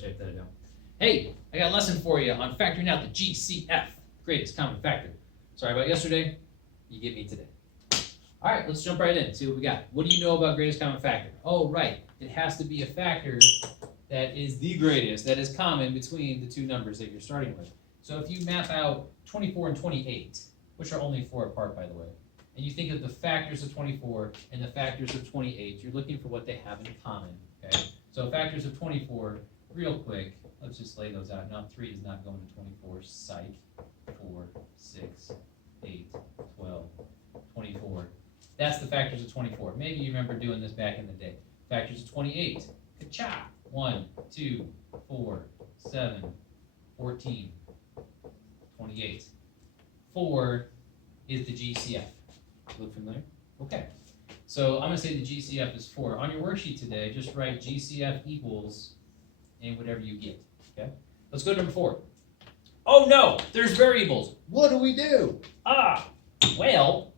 type that down. Hey, I got a lesson for you on factoring out the GCF, greatest common factor. Sorry about yesterday, you get me today. All right, let's jump right in, see what we got. What do you know about greatest common factor? Oh, right, it has to be a factor that is the greatest, that is common between the two numbers that you're starting with. So if you map out 24 and 28, which are only 4 apart, by the way, and you think of the factors of 24 and the factors of 28, you're looking for what they have in common, okay? So factors of 24, real quick, let's just lay those out. Now 3 is not going to 24, psych, 4, 6, 8, 12, 24. That's the factors of 24. Maybe you remember doing this back in the day. Factors of 28, ka-cha, 1, 2, 4, 7, 14, 28. 4 is the GCF. Look familiar? Okay. So I'm going to say the GCF is 4. On your worksheet today, just write GCF equals and whatever you get. Okay? Let's go to number 4. Oh no, there's variables. What do we do? Well,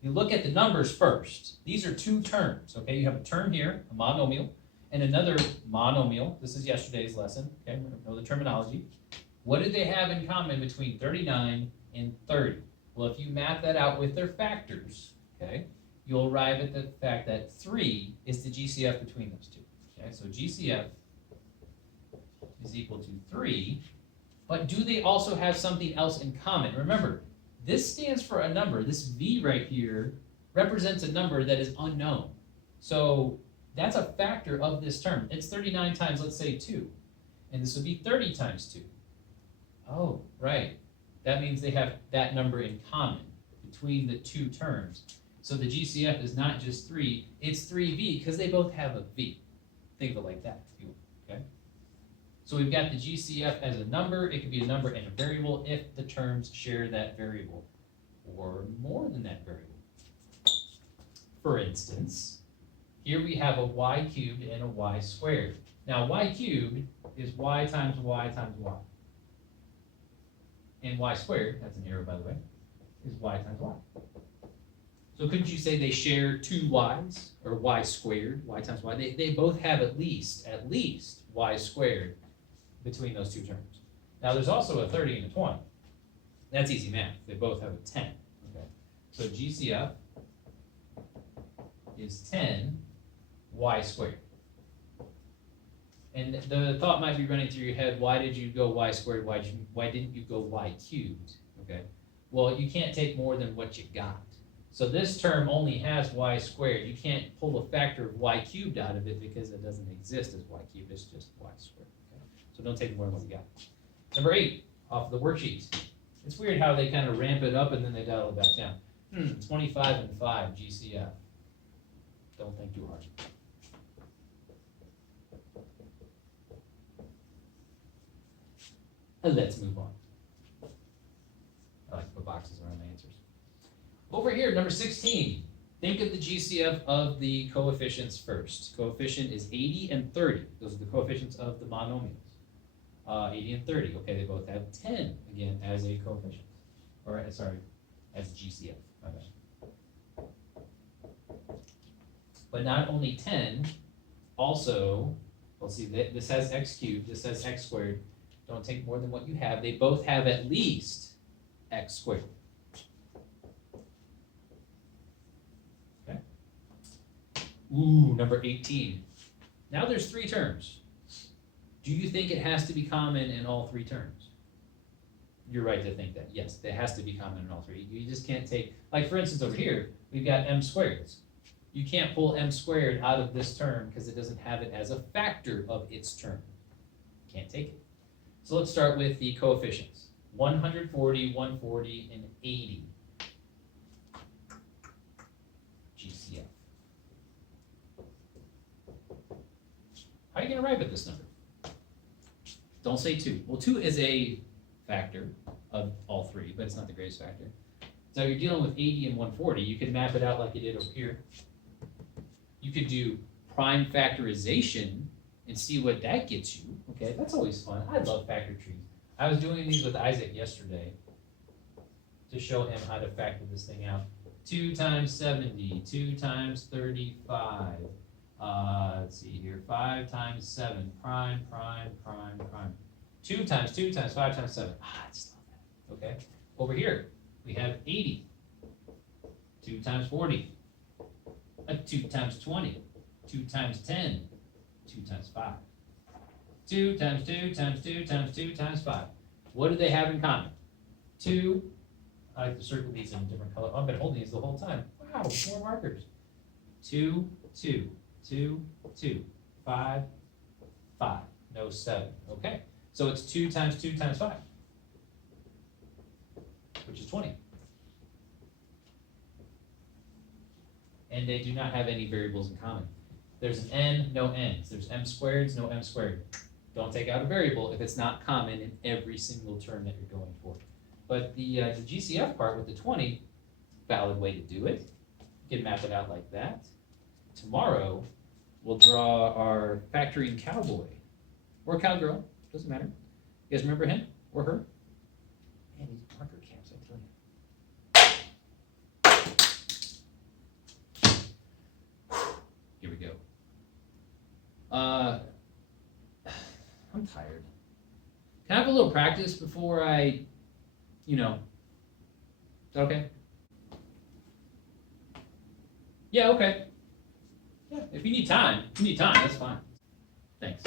you look at the numbers first. These are 2 terms. Okay, you have a term here, a monomial, and another monomial. This is yesterday's lesson. Okay, we're going to know the terminology. What do they have in common between 39 and 30? Well, if you map that out with their factors, okay, you'll arrive at the fact that 3 is the GCF between those two. Okay, so GCF is equal to 3, but do they also have something else in common? Remember, this stands for a number. This V right here represents a number that is unknown. So that's a factor of this term. It's 39 times, let's say, 2. And this would be 30 times 2. Oh, right. That means they have that number in common between the 2 terms. So the GCF is not just 3, it's 3V because they both have a V. Think of it like that, if you will, okay? So we've got the GCF as a number. It could be a number and a variable if the terms share that variable or more than that variable. For instance, here we have a y cubed and a y squared. Now y cubed is y times y times y. And y squared, that's an error by the way, is y times y. So couldn't you say they share 2 y's, or y squared, y times y? They both have at least y squared between those 2 terms. Now there's also a 30 and a 20. That's easy math. They both have a 10. Okay. So GCF is 10 y squared. And the thought might be running through your head, why did you go y squared? Why didn't you go y cubed? Okay. Well, you can't take more than what you got. So this term only has y squared. You can't pull a factor of y cubed out of it because it doesn't exist as y cubed. It's just y squared. Okay? So don't take more than what you got. Number 8, off the worksheet. It's weird how they kind of ramp it up and then they dial it back down. 25 and 5, GCF. Don't think too hard. Let's move on. I like to put boxes around my answers. Over here, number 16. Think of the GCF of the coefficients first. Coefficient is 80 and 30. Those are the coefficients of the monomials. 80 and 30. Okay, they both have 10, again, as a coefficient. Or, sorry, as GCF. My bad. But not only 10, also, let's see, this has x cubed, this has x squared. Don't take more than what you have. They both have at least x squared. Okay. Ooh, number 18. Now there's 3 terms. Do you think it has to be common in all 3 terms? You're right to think that. Yes, it has to be common in all 3. You just can't take, like for instance over here, we've got m squareds. You can't pull m squared out of this term because it doesn't have it as a factor of its term. Can't take it. So let's start with the coefficients. 140, 140, and 80. GCF. How are you going to arrive at this number? Don't say 2. Well, 2 is a factor of all 3, but it's not the greatest factor. So you're dealing with 80 and 140. You could map it out like you did over here. You could do prime factorization and see what that gets you. Okay, that's always fun. I love factor trees. I was doing these with Isaac yesterday to show him how to factor this thing out. 2 times 70, 2 times 35, Let's see here. 5 times 7. Prime. 2 times 2 times 5 times 7. I just love that. Okay. Over here, we have 80. 2 times 40. 2 times 20. 2 times 10. 2 times 5. 2 times 2 times 2 times 2 times 5. What do they have in common? 2. I like to circle these in a different color. Oh, I've been holding these the whole time. Wow, more markers. 2, 2, 2, 2, 5, 5. No 7. Okay. So it's 2 times 2 times 5, which is 20. And they do not have any variables in common. There's an n, no n's. There's m squareds, no m squared. Don't take out a variable if it's not common in every single term that you're going for. But the GCF part with the 20, valid way to do it. You can map it out like that. Tomorrow, we'll draw our factoring cowboy or cowgirl, doesn't matter. You guys remember him or her? Man, these marker caps, I tell you. Here we go. I'm tired. Can I have a little practice before I, is that okay? Yeah, okay. Yeah, if you need time, that's fine. Thanks.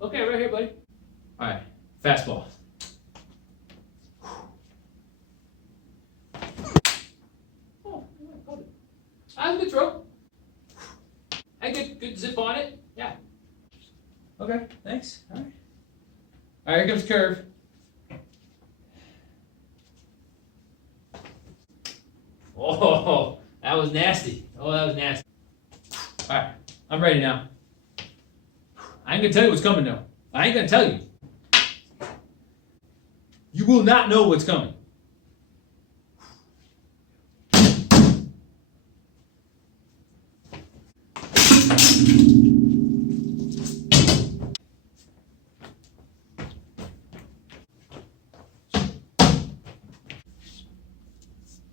Okay, right here, buddy. All right, fastball. Oh, I caught it. I have a good throw. I had good zip on it. Yeah. Okay, thanks. All right. All right, here comes curve. Oh, that was nasty. Oh, that was nasty. All right, I'm ready now. I ain't gonna tell you what's coming though. I ain't gonna tell you. You will not know what's coming.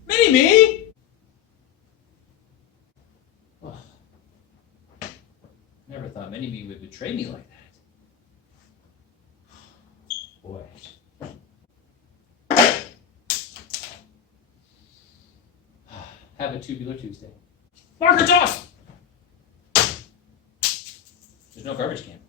Mini-me? Oh, never thought Mini-me would betray me like that. Boy. Have a tubular Tuesday. Marker toss! There's no garbage can.